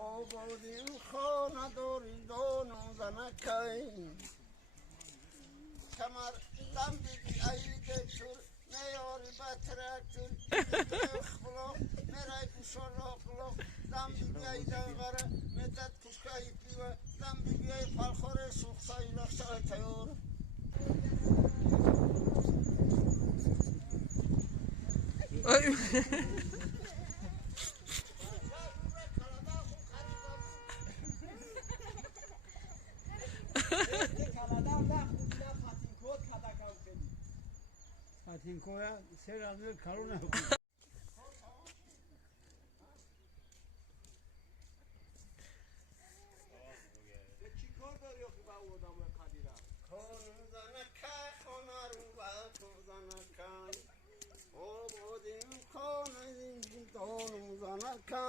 آبادیم خانه داری دانو زنکیم کمر دم دیدی ایده چور نیاری بطرکتون خلاق میرای کشار را خلاق دم دیدی ایده غره مدت کشکایی پیوه دم دیدی ای پلخور سوخسایی لخشای تیور پاتینکویا سر از کارو نکن چیکار داری آخه با آدم قدیرم خانم زنکه خانه رو بکن زنکه آبادیم خانه دانو زنکه